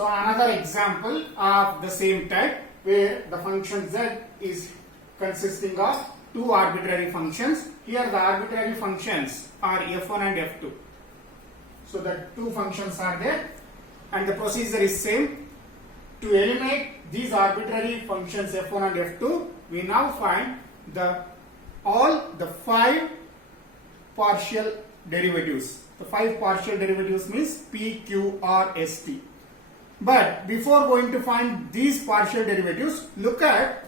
So another example of the same type where the function z is consisting of two arbitrary functions. Here the arbitrary functions are f1 and f2. So the two functions are there and the procedure is same. To eliminate these arbitrary functions f1 and f2, we now find all the 5 partial derivatives. The 5 partial derivatives means p, q, r, s, t. But before going to find these partial derivatives, look at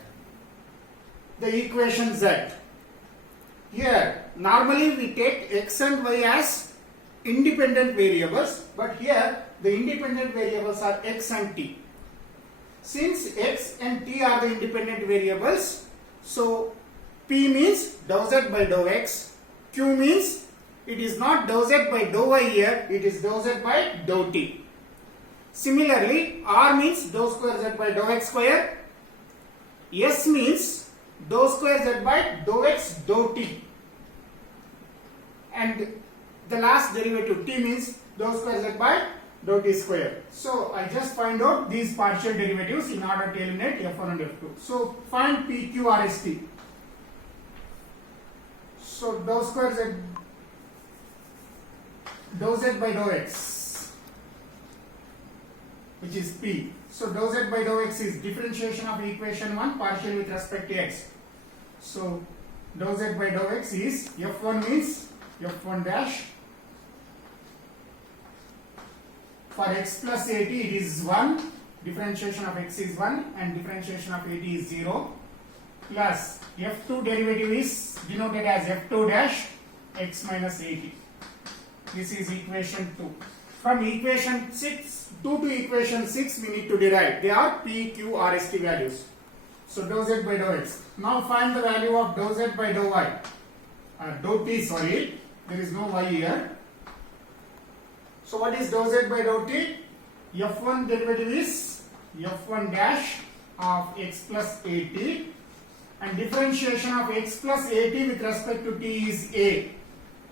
the equation z. Here, normally we take x and y as independent variables, but here the independent variables are x and t. Since x and t are the independent variables, so p means dou z by dou x, q means it is not dou z by dou y here, it is dou z by dou t. Similarly, r means dou square z by dou x square, s means dou square z by dou x dou t, and the last derivative t means dou square z by dou t square. So I just find out these partial derivatives in order to eliminate f1 and f2. So find p, q, r, s, t. So dou square z, dou z by dou x, which is p. So dou z by dou x is differentiation of equation 1 partial with respect to x. So dou z by dou x is f1 means f1 dash. For x plus at it is 1, differentiation of x is 1 and differentiation of at is 0, plus f2 derivative is denoted as f2 dash x minus at. This is equation 2. From equation 2 to equation 6 we need to derive. They are p, q, r, s, t values. So dou z by dou x. Now find the value of dou z by dou y. Dou t, sorry, there is no y here. So what is dou z by dou t? f1 derivative is f1 dash of x plus at, and differentiation of x plus at with respect to t is a.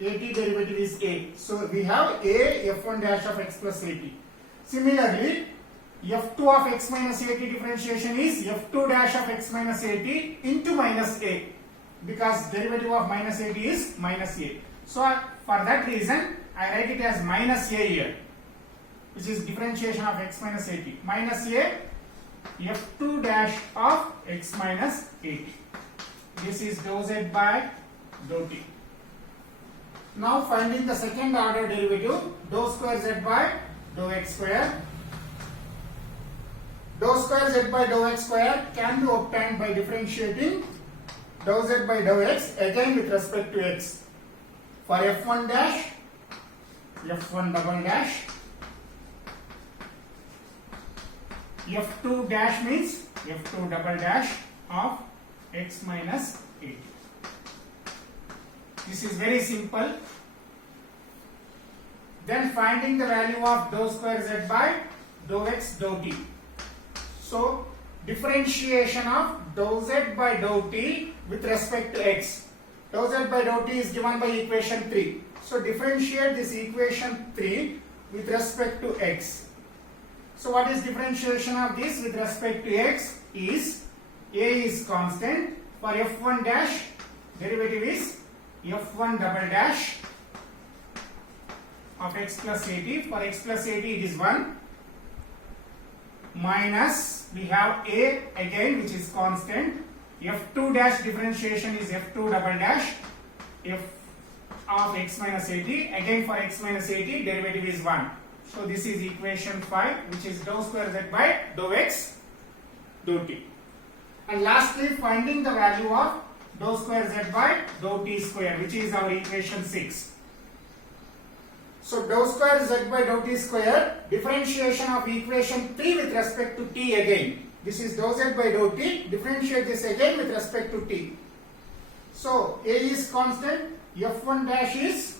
At derivative is a. So we have a f1 dash of x plus at. Similarly, f2 of x minus at differentiation is f2 dash of x minus at into minus a, because derivative of minus at is minus a. So for that reason I write it as minus a here, which is differentiation of x minus at. Minus a f2 dash of x minus at. This is dou z by dou t. Now finding the second order derivative, dou square z by dou x square. Dou square z by dou x square can be obtained by differentiating dou z by dou x again with respect to x. For f1 dash, f1 double dash, f2 dash means f2 double dash of x minus 8. This is very simple. Then finding the value of dou square z by dou x dou t. So differentiation of dou z by dou t with respect to x. Dou z by dou t is given by equation 3. So differentiate this equation 3 with respect to x. So what is differentiation of this with respect to x is a is constant. For f1 dash, derivative is f1 double dash of x plus at. For x plus at it is 1, minus we have a again which is constant. f2 dash differentiation is f2 double dash f of x minus at. Again for x minus at derivative is 1. So this is equation 5, which is dou square z by dou x dou t. And lastly finding the value of dou square z by dou t square, which is our equation 6. So dou square z by dou t square, differentiation of equation 3 with respect to t again. This is dou z by dou t, differentiate this again with respect to t. So a is constant, f1 dash is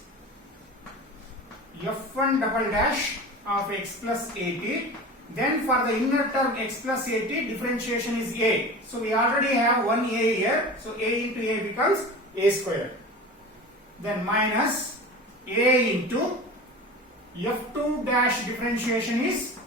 f1 double dash of x plus at. Then for the inner term x plus at, differentiation is a. So we already have one a here. So a into a becomes a square. Then minus a into f2 dash differentiation is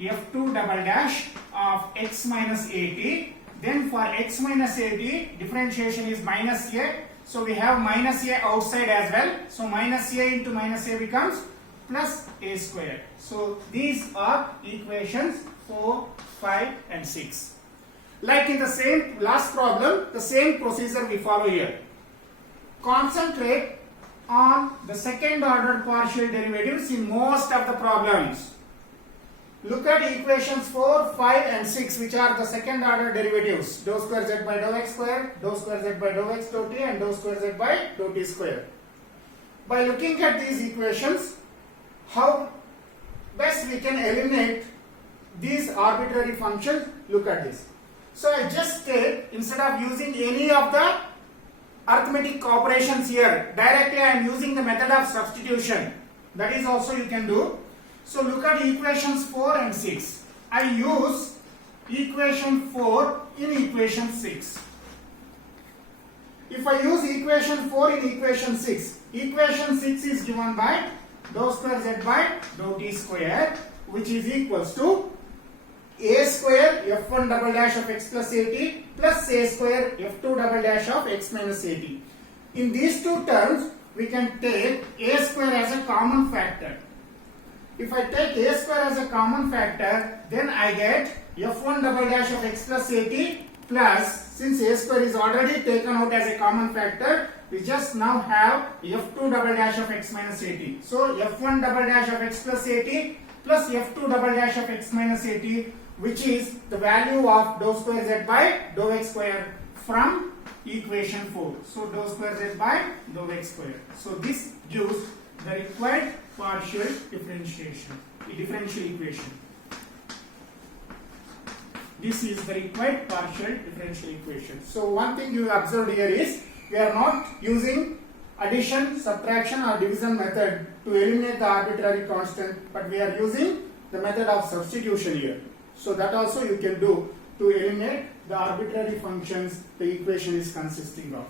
f2 double dash of x minus at. Then for x minus at, differentiation is minus a. So we have minus a outside as well. So minus a into minus a becomes plus a square. So these are equations 4, 5 and 6. Like in the same last problem, the same procedure we follow here. Concentrate on the second order partial derivatives in most of the problems. Look at equations 4, 5 and 6, which are the second order derivatives. Dou square z by dou x square, dou square z by dou x dou t and dou square z by dou t square. By looking at these equations, how best we can eliminate these arbitrary functions? Look at this. So I just take, instead of using any of the arithmetic operations here, directly I am using the method of substitution. That is also you can do. So look at equations 4 and 6. I use equation 4 in equation 6. If I use equation 4 in equation 6 is given by dou square z by dou t square, which is equals to a square f1 double dash of x plus at plus a square f2 double dash of x minus at. In these two terms, we can take a square as a common factor. If I take a square as a common factor, then I get f1 double dash of x plus at plus, since a square is already taken out as a common factor, we just now have f2 double dash of x minus at. So f1 double dash of x plus at plus f2 double dash of x minus at, which is the value of dou square z by dou x square from equation 4. So dou square z by dou x square. So this gives the required partial differential equation. This is the required partial differential equation. So one thing you observed here is we are not using addition, subtraction or division method to eliminate the arbitrary constant, but we are using the method of substitution here. So that also you can do to eliminate the arbitrary functions the equation is consisting of.